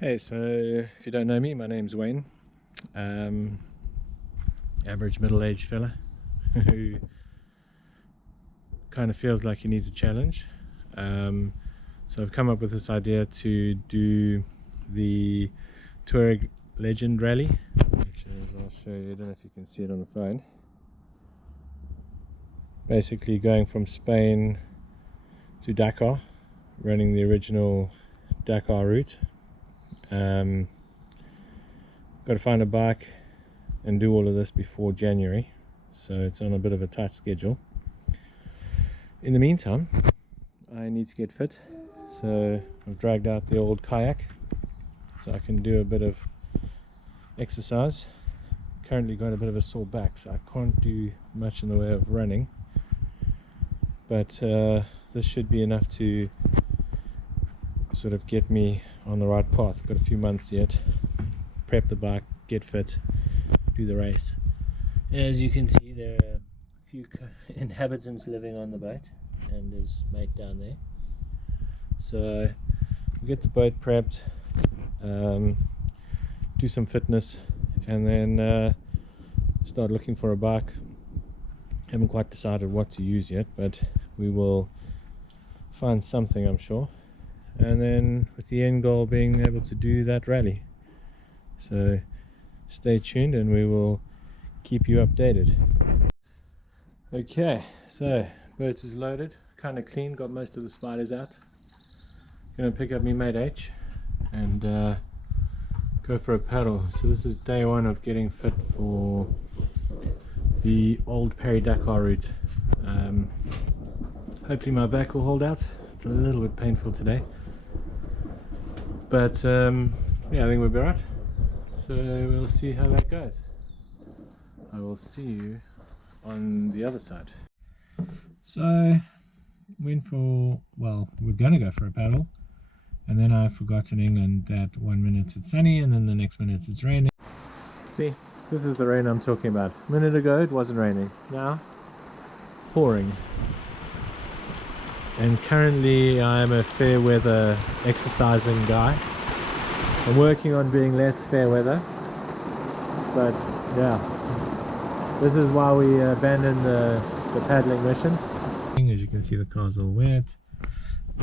Hey, so if you don't know me, my name's Wayne. Average middle-aged fella who kind of feels like he needs a challenge. So I've come up with this idea to do the Touareg Legend Rally, which is, I'll show you, I don't know if you can see it on the phone. Basically going from Spain to Dakar, running the original Dakar route. Got to find a bike and do all of this before January, so it's on a bit of a tight schedule. In the meantime, I need to get fit, so I've dragged out the old kayak so I can do a bit of exercise. Currently got a bit of a sore back, so I can't do much in the way of running, but this should be enough to sort of get me on the right path. Got a few months yet. Prep the bike, get fit, do the race. As you can see, there are a few inhabitants living on the boat, and there's mate down there. So we'll get the boat prepped, do some fitness, and then start looking for a bike. Haven't quite decided what to use yet, but we will find something, I'm sure. And then with the end goal being able to do that rally. So stay tuned and we will keep you updated. Okay, so boat is loaded, kind of clean, got most of the spiders out. Gonna pick up my mate H and go for a paddle. So this is day one of getting fit for the old Paris-Dakar route. Hopefully my back will hold out. It's a little bit painful today, but yeah, I think we'll be right. So we'll see how that goes. I will see you on the other side. So went for, well, we're gonna go for a paddle, and then I forgot in England that 1 minute it's sunny and then the next minute it's raining. See, this is the rain I'm talking about. A minute ago it wasn't raining, now pouring. And currently I'm a fair weather exercising guy. I'm working on being less fair weather, but yeah, this is why we abandoned the paddling mission. As you can see, the car's all wet,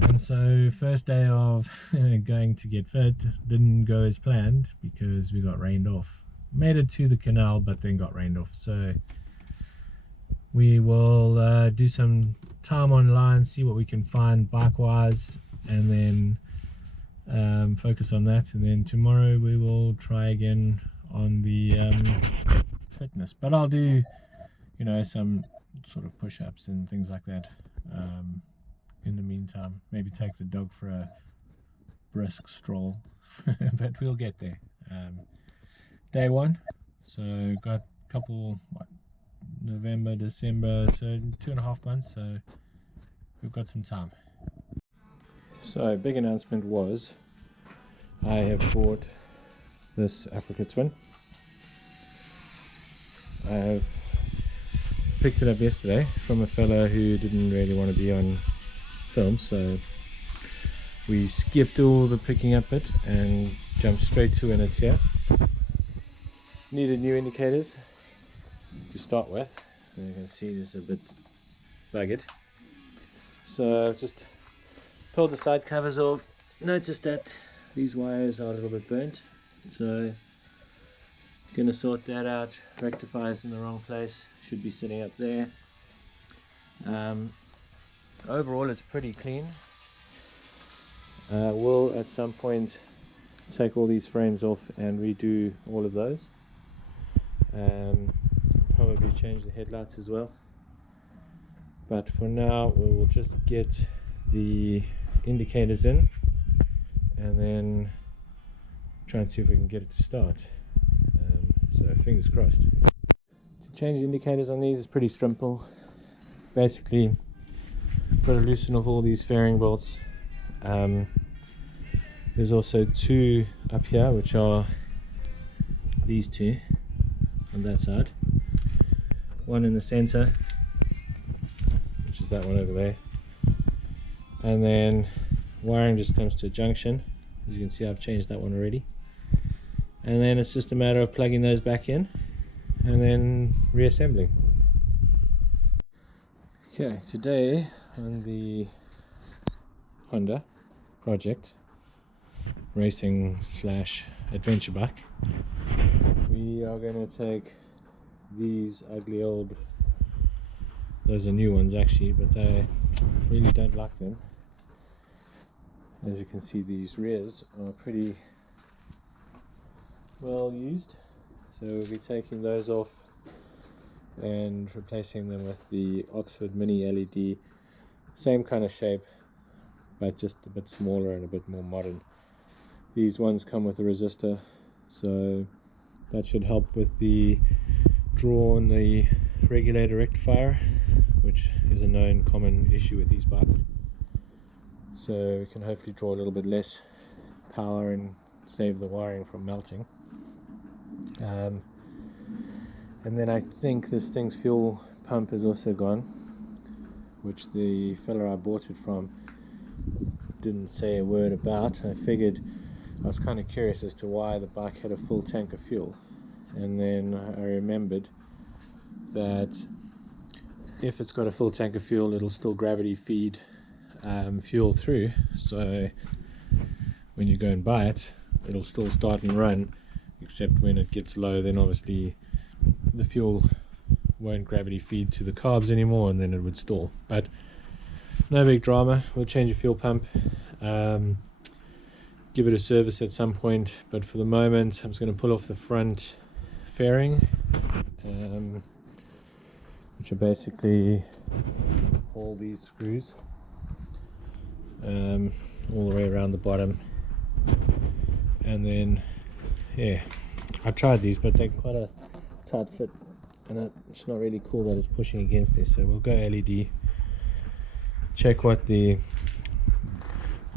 and so first day of going to get fit didn't go as planned because we got rained off. Made it to the canal but then got rained off, so we will do some time online, see what we can find bike wise, and then focus on that. And then tomorrow we will try again on the fitness, but I'll do, you know, some sort of push-ups and things like that in the meantime. Maybe take the dog for a brisk stroll but we'll get there. Day one, so got a couple, what, November, December, so 2.5 months, so we've got some time. So big announcement was I have bought this Africa Twin. I have picked it up yesterday from a fella who didn't really want to be on film, so we skipped all the picking up bit and jumped straight to when it's here. Needed new indicators to start with. You can see this is a bit buggered, so I've just pulled the side covers off. Noticed that these wires are a little bit burnt, so gonna sort that out. Rectifier's in the wrong place, should be sitting up there. Overall it's pretty clean. We'll at some point take all these frames off and redo all of those. Probably change the headlights as well, but for now we will just get the indicators in and then try and see if we can get it to start. So fingers crossed. To change the indicators on these is pretty simple. Basically got to loosen off all these fairing bolts. There's also two up here, which are these two on that side, one in the center, which is that one over there, and then wiring just comes to a junction As you can see, I've changed that one already. And then it's just a matter of plugging those back in and then reassembling. Okay, today on the Honda project, racing / adventure bike, we are going to take these ugly old, those are new ones actually, but I really don't like them. As you can see, these rears are pretty well used, so we'll be taking those off and replacing them with the Oxford Mini LED, same kind of shape but just a bit smaller and a bit more modern. These ones come with a resistor, so that should help with the draw on the regulator rectifier, which is a known common issue with these bikes. So we can hopefully draw a little bit less power and save the wiring from melting. And then I think this thing's fuel pump is also gone, which the fella I bought it from didn't say a word about. I figured, I was kind of curious as to why the bike had a full tank of fuel, and then I remembered that if it's got a full tank of fuel, it'll still gravity feed fuel through, so when you go and buy it, it'll still start and run, except when it gets low, then obviously the fuel won't gravity feed to the carbs anymore, and then it would stall. But no big drama. We'll change the fuel pump, give it a service at some point, but for the moment I'm just going to pull off the front fairing, which are basically all these screws all the way around the bottom. And then, yeah, I tried these, but they're quite a tight fit, and it's not really cool that it's pushing against this. So we'll go LED, check what the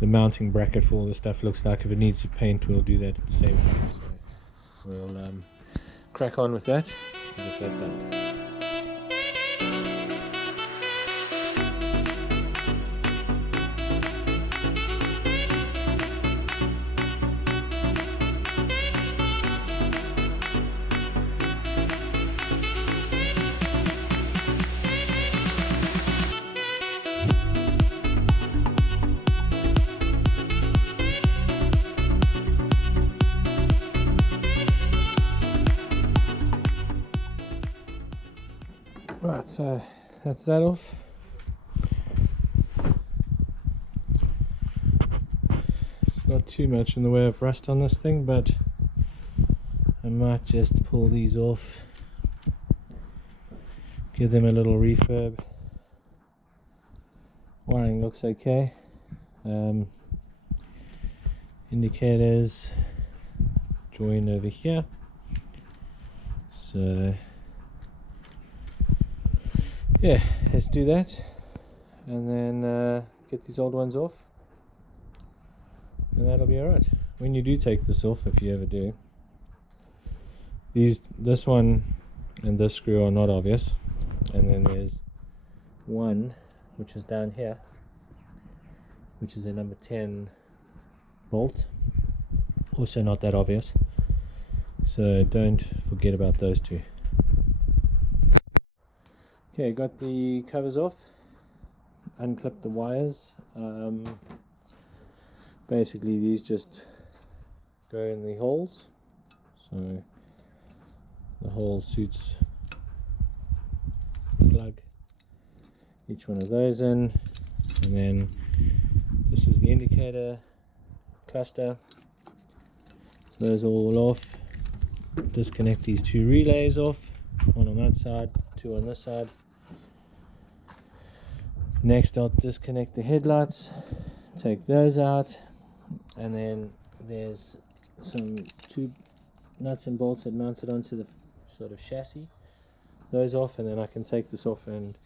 mounting bracket for all this stuff looks like. If it needs to paint, we'll do that at the same time. So we'll crack on with that and get that done. Right, so that's that off. It's not too much in the way of rust on this thing, but I might just pull these off, give them a little refurb. Wiring looks okay. Indicators join over here, so yeah, let's do that, and then get these old ones off, and that'll be alright. When you do take this off, if you ever do, this one and this screw are not obvious, and then there's one which is down here, which is a number 10 bolt, also not that obvious, so don't forget about those two. Okay, got the covers off, unclipped the wires. Basically these just go in the holes, so the hole suits plug each one of those in, and then this is the indicator cluster, so those are all off. Disconnect these two relays off, one on that side, two on this side. Next I'll disconnect the headlights, take those out, and then there's two nuts and bolts that mounted onto the sort of chassis, those off, and then I can take this off and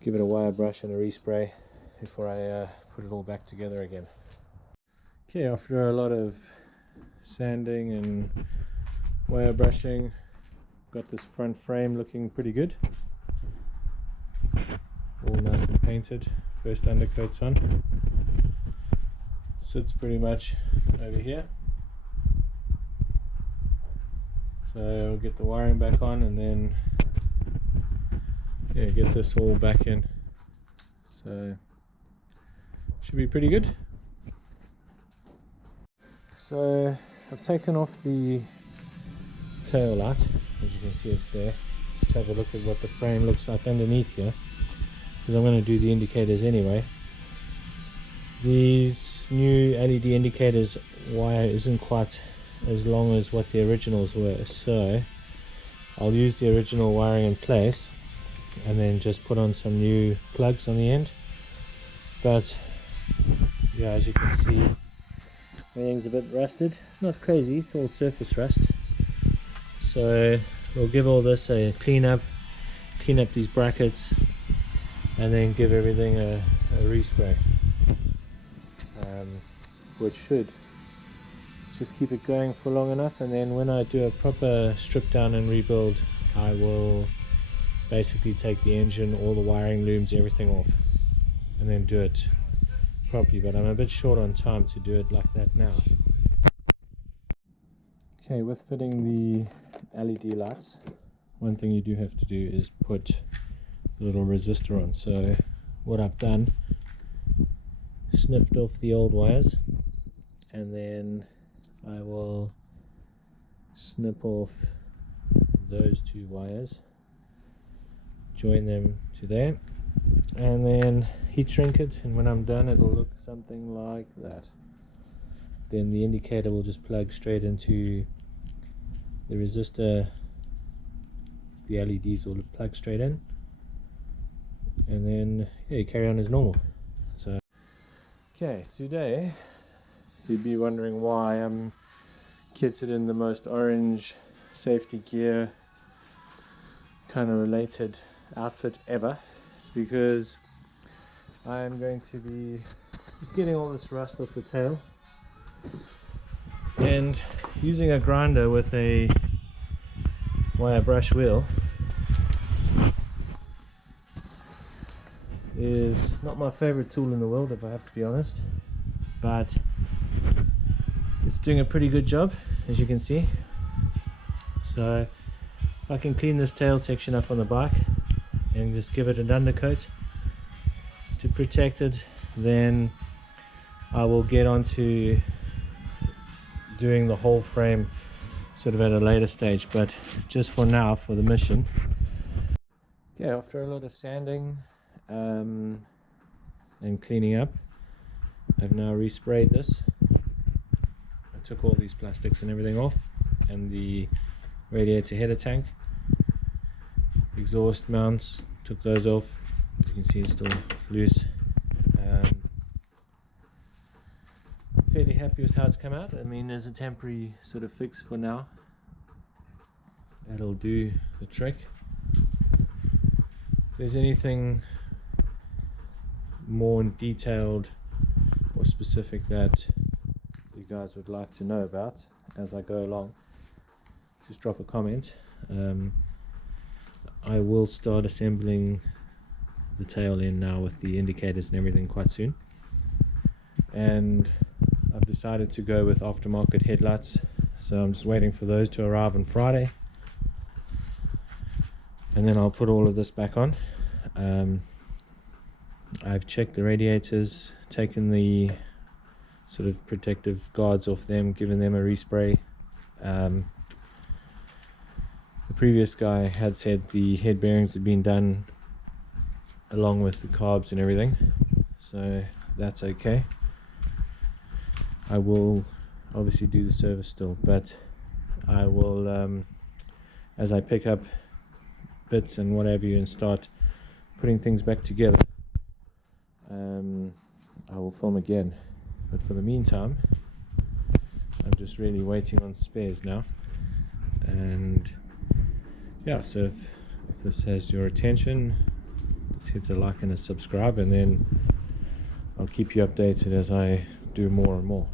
give it a wire brush and a respray before I put it all back together again. Okay, after a lot of sanding and wire brushing, got this front frame looking pretty good, all nice and painted, first undercoats on. sits pretty much over here. So we'll get the wiring back on and then get this all back in. So should be pretty good. So I've taken off the tail light, as you can see it's there. Just have a look at what the frame looks like underneath here, because I'm going to do the indicators anyway. These new LED indicators wire isn't quite as long as what the originals were, so I'll use the original wiring in place and then just put on some new plugs on the end. But yeah, as you can see, everything's a bit rusted. Not crazy, it's all surface rust. So we'll give all this a clean up these brackets, and then give everything a respray, which should just keep it going for long enough. And then when I do a proper strip down and rebuild, I will basically take the engine, all the wiring looms, everything off, and then do it properly. But I'm a bit short on time to do it like that now. Okay, with fitting the LED lights, one thing you do have to do is put the little resistor on. So what I've done, sniffed off the old wires, and then I will snip off those two wires, join them to there, and then heat shrink it, and when I'm done it'll look something like that. Then the indicator will just plug straight into the resistor, the LEDs will plug straight in, and then you carry on as normal. So okay, today you'd be wondering why I'm kitted in the most orange safety gear kind of related outfit ever. It's because I'm going to be just getting all this rust off the tail and using a grinder with a wire brush wheel is not my favorite tool in the world, if I have to be honest, but it's doing a pretty good job, as you can see. So if I can clean this tail section up on the bike and just give it an undercoat just to protect it, then I will get onto doing the whole frame sort of at a later stage. But just for now, for the mission, okay, after a lot of sanding and cleaning up, I've now resprayed this. I took all these plastics and everything off, and the radiator header tank, exhaust mounts, took those off. As you can see, it's still loose. Fairly happy with how it's come out. I mean, there's a temporary sort of fix for now. That'll do the trick. If there's anything more detailed or specific that you guys would like to know about as I go along, just drop a comment. I will start assembling the tail end now with the indicators and everything quite soon, and I've decided to go with aftermarket headlights, so I'm just waiting for those to arrive on Friday, and then I'll put all of this back on. I've checked the radiators, taken the sort of protective guards off them, given them a respray. The previous guy had said the head bearings had been done along with the carbs and everything, so that's okay. I will obviously do the service still, but I will, as I pick up bits and what have you and start putting things back together, I will film again. But for the meantime, I'm just really waiting on spares now. And yeah, so if this has your attention, just hit a like and a subscribe, and then I'll keep you updated as I do more and more.